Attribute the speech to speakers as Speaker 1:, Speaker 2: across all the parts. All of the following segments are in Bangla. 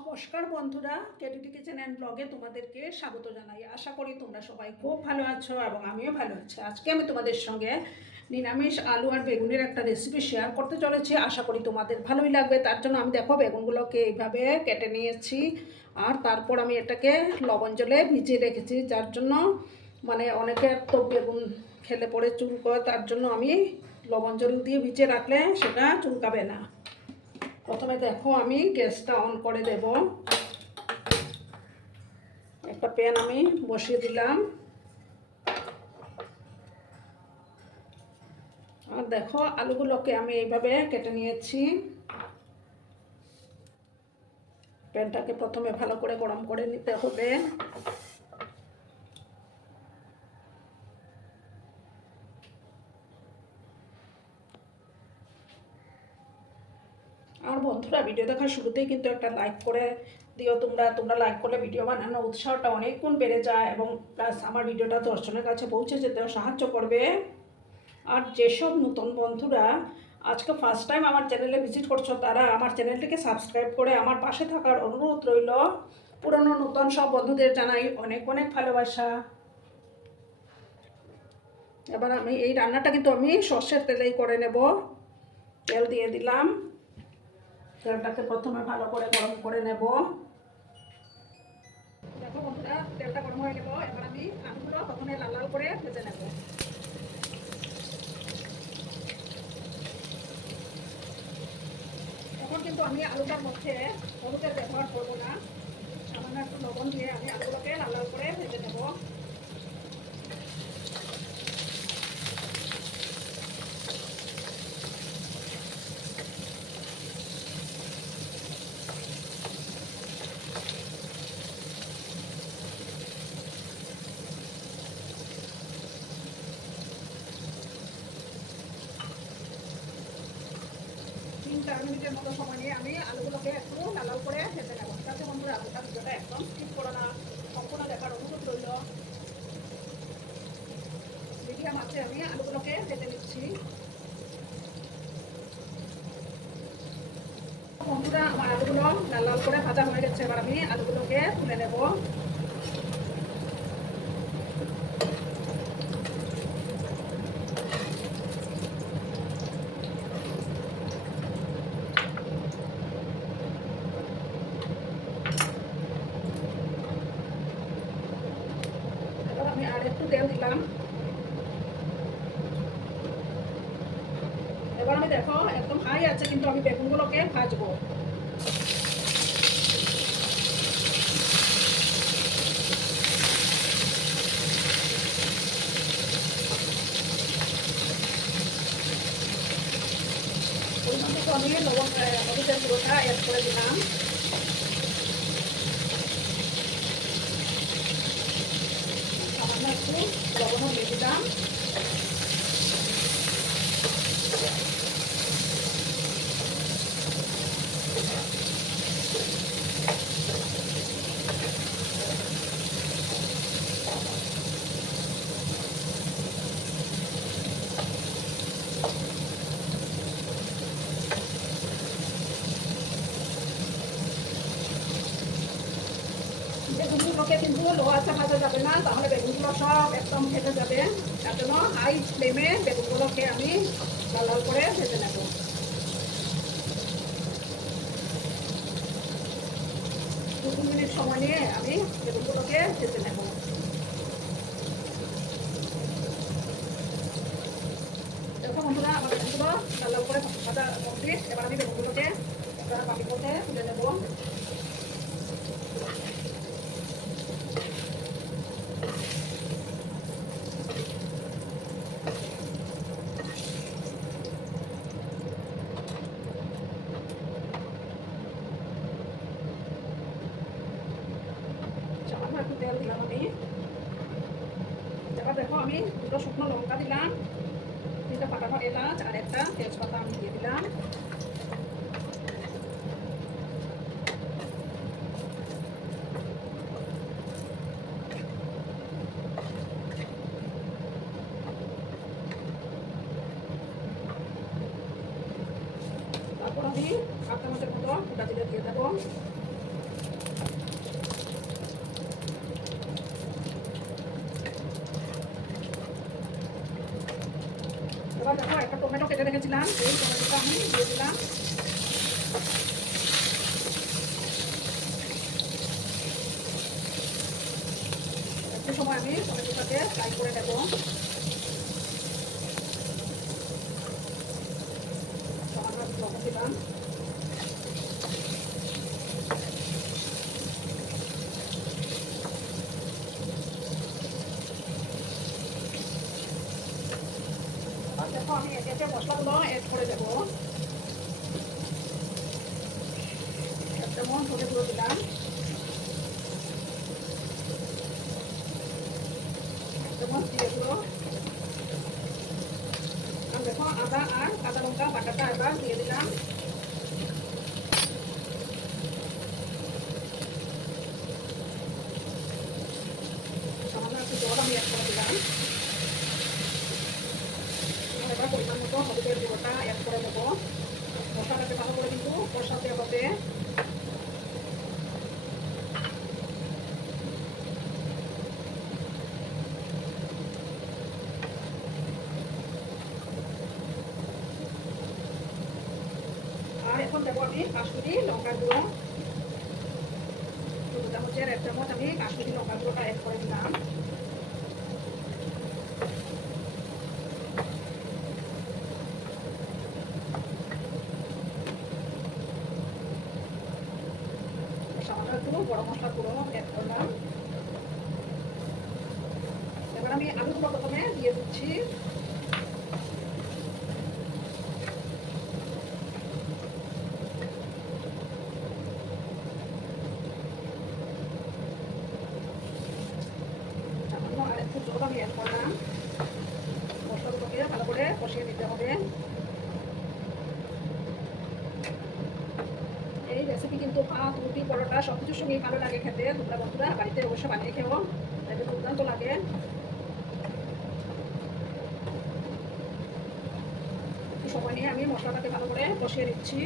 Speaker 1: নমস্কার বন্ধুরা কেটিটি কিচেন অ্যান্ড ব্লগে তোমাদেরকে স্বাগত জানাই। আশা করি তোমরা সবাই খুব ভালো আছো এবং আমিও ভালো আছি। আজকে আমি তোমাদের সঙ্গে নিরামিষ আলু আর বেগুনের একটা রেসিপি শেয়ার করতে চলেছি। আশা করি তোমাদের ভালোই লাগবে। তার জন্য আমি দেখো বেগুনগুলোকে এইভাবে কেটে নিয়েছি আর তারপর আমি এটাকে লবণ জলে ভিজিয়ে রেখেছি, যার জন্য মানে অনেকের তো বেগুন খেলে পরে চুলকয় তার জন্য আমি লবণ জল দিয়ে ভিজিয়ে রাখলে সেটা চুলকাবে না। প্রথমে দেখো আমি গ্যাসটা অন করে দেব। একটা প্যান আমি বসিয়ে দিলাম। আর দেখো আলুগুলোকে আমি এইভাবে কেটে নিয়েছি। প্যানটাকে প্রথমে ভালো করে গরম করে নিতে হবে আর বন্ধুরা, ভিডিও দেখার শুরুতেই কিন্তু একটা লাইক করে দিও তোমরা। তোমরা লাইক করলে ভিডিও বানানোর উৎসাহটা অনেক গুণ বেড়ে যায় এবং প্লাস আমার ভিডিওটা দর্শনের কাছে পৌঁছে যেতেও সাহায্য করবে। আর যেসব নতুন বন্ধুরা আজকে ফার্স্ট টাইম আমার চ্যানেলে ভিজিট করছ, তারা আমার চ্যানেলটিকে সাবস্ক্রাইব করে আমার পাশে থাকার অনুরোধ রইল। পুরনো নতুন সব বন্ধুদের জানাই অনেক অনেক ভালোবাসা। এবার আমি এই রান্নাটা কিন্তু আমি সর্ষের তেলেই করে নেব। তেল দিয়ে দিলাম। তেলটাকে প্রথমে ভালো করে গরম করে নেব। তেলটা হয়ে আমি প্রথমে লাল করে ভেজে কিন্তু আমি আলুটার মধ্যে হলুদের ব্যবহার করব না। সামান্য একটু লবণ দিয়ে আমি আলুগুলোকে লাল লাল করে ভেজে নেব তিন চার মিনিটের মতো সময় নিয়ে আমি আলুগুলোকে একটু লাল লাল করে ভেজে নেব তাতে আমি আলুগুলোকে ভেজে নিচ্ছি বন্ধুরা আলুগুলো লাল লাল করে ভাজা হয়ে গেছে। এবার আমি আলুগুলোকে তুলে নেব এবার আমি আর একটু তেল দিলাম এবার দেখো, একদম হাই আছে, কিন্তু আমি বেগুনগুলোকে ভাজবো। আমি লবণ হলুদের গুঁড়োটা অ্যাড করে দিলাম। সামান্য একটু লবণও দিয়ে দিলাম বেগুনগুলোকে কিন্তু ভাজা যাবে না, তাহলে বেগুনগুলো সব একদম ফেটে যাবে। তার জন্য হাই ফ্লেমে বেগুনগুলোকে আমি লাল লাল করে ভেজে নেব। দু মিনিট সময় নিয়ে আমি বেগুনগুলোকে ভেজে নেব। দেখো বন্ধুরা, আমার বেগুনগুলো লাল লাল করে কমপ্লিট। এবার আমি বেগুনগুলোকে বাটির মধ্যে তুলে নেব সামান্য একটু তেল দিলাম আমি। এবার দেখো আমি দুটো শুকনো লঙ্কা দিলাম, তিনটা ফাটানো এলাচ আর একটা তেজপাতা আমি দিয়ে দিলাম। তারপর আমি চামচের মতো গোটা জিরে দিয়ে দেবো। রেখেছিলাম এই টমেটোটা আমি দিয়ে দিলাম। একটু সময় আমি টমেটোটাকে ফ্রাই করে নেব সামান্য একটু লবণ দিলাম আর দেখো, আমি একে এতে মশলাগুলো অ্যাড করে দেবো। এক চামচ গুঁড়ো দিলাম। দেখো, আদা আর কাঁচা লঙ্কা, বাটাটা এবার দিয়ে দিলাম সামান্য একটু জল আমি অ্যাড করে দিলাম এবার হলুদের গুঁড়োটা অ্যাড করে দেবো মশলাটাকে ভালো করে এখন দেবো আমি কাশ্মীরি লঙ্কার গুঁড়ো। দু চামচের এক চামচ আমি কাশ্মীরি লঙ্কার গুঁড়োটা অ্যাড করে দিলাম সামান্য একটু গরম মশলা গুঁড়ো অ্যাড করলাম এবার আমি আলুগুলো প্রথমে দিয়ে দিচ্ছি। সামান্য আর একটু জল আমি অ্যাড করলাম। মশলাগুলোকে ভালো করে কষিয়ে নিতে হবে এই রেসিপি কিন্তু ভাত রুটি পরোটা সব কিছুর সঙ্গে ভালো লাগে খেতে। তোমরা বন্ধুরা বাড়িতে অবশ্যই বানিয়ে খেও তাকে দুর্দান্ত লাগে। সময় নিয়ে আমি মশলাটাকে ভালো করে বসিয়ে নিচ্ছি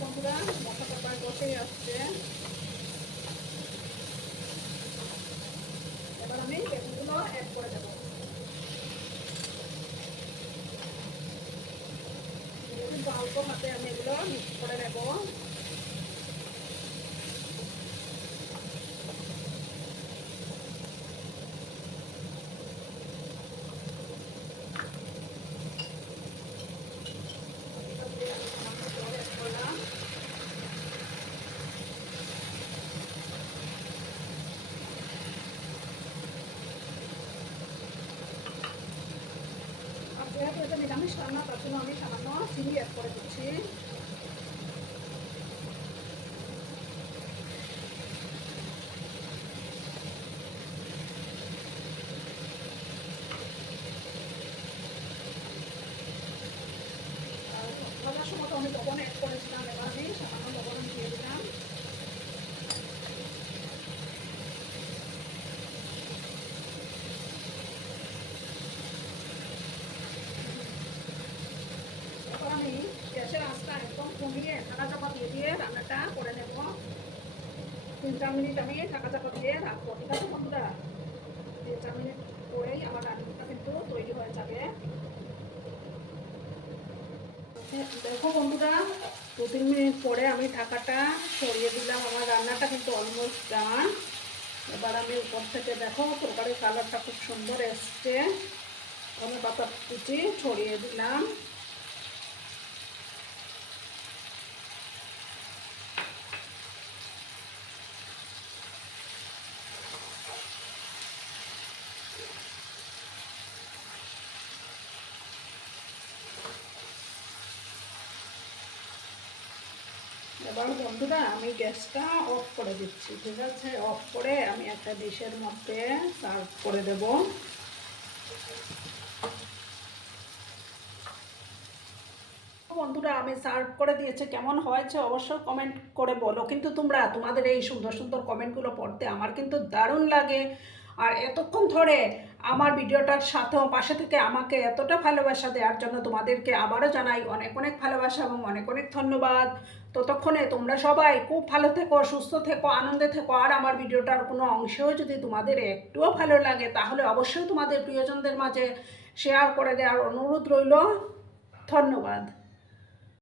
Speaker 1: বন্ধুরা মশলাটা প্রায় কষেই আসছে এবার আমি বেগুনগুলো অ্যাড করে দেবো অল্প হাতে আমি এগুলো মিক্স করে নেব যেহেতু এটা নিরামিষ রান্না, তার আমি সামান্য চিনি অ্যাড করে দিচ্ছি আর ভাজার সময় তো আমি লবণ অ্যাড করেছিলাম এবার আমি সামান্য লবণ আমি দিয়ে দিলাম এবার আমি গ্যাসের আঁচটা একদম কমিয়ে ঢাকা চাপা দিয়ে দিয়ে রান্নাটা করে নেব। তিন চার মিনিট আমি ঢাকা চাপা দিয়ে রাখব, ঠিক আছে বন্ধুরা? তিন চার মিনিট পরেই আমার রান্নাটা কিন্তু তৈরি হয়ে যাবে। দেখো বন্ধুরা, দু তিন মিনিট পরে আমি ঢাকাটা সরিয়ে দিলাম, আমার রান্নাটা কিন্তু অলমোস্ট ডান এবার আমি উপর থেকে দেখো, তরকারির কালারটা খুব সুন্দর এসছে। আমি পাতা কুচি ছড়িয়ে দিলাম। এবার বন্ধুরা, আমি গ্যাসটা অফ করে দিচ্ছি, ঠিক আছে? অফ করে আমি একটা ডিশের মধ্যে সার্ভ করে দেব। বন্ধুরা, আমি সার্ভ করে দিয়েছে। কেমন হয়েছে অবশ্যই কমেন্ট করে বলো। কিন্তু তোমরা, তোমাদের এই সুন্দর সুন্দর কমেন্টগুলো পড়তে আমার কিন্তু দারুণ লাগে। আর এতক্ষণ ধরে আমার ভিডিওটার সাথেও পাশে থেকে আমাকে এতটা ভালোবাসা দেওয়ার জন্য তোমাদেরকে আবারও জানাই অনেক অনেক ভালোবাসা এবং অনেক অনেক ধন্যবাদ। ততক্ষণে তোমরা সবাই খুব ভালো থেকো, সুস্থ থেকো, আনন্দে থেকো। আর আমার ভিডিওটার কোনো অংশেও যদি তোমাদের একটুও ভালো লাগে, তাহলে অবশ্যই তোমাদের প্রিয়জনদের মাঝে শেয়ার করে দেওয়ার অনুরোধ রইল। ধন্যবাদ।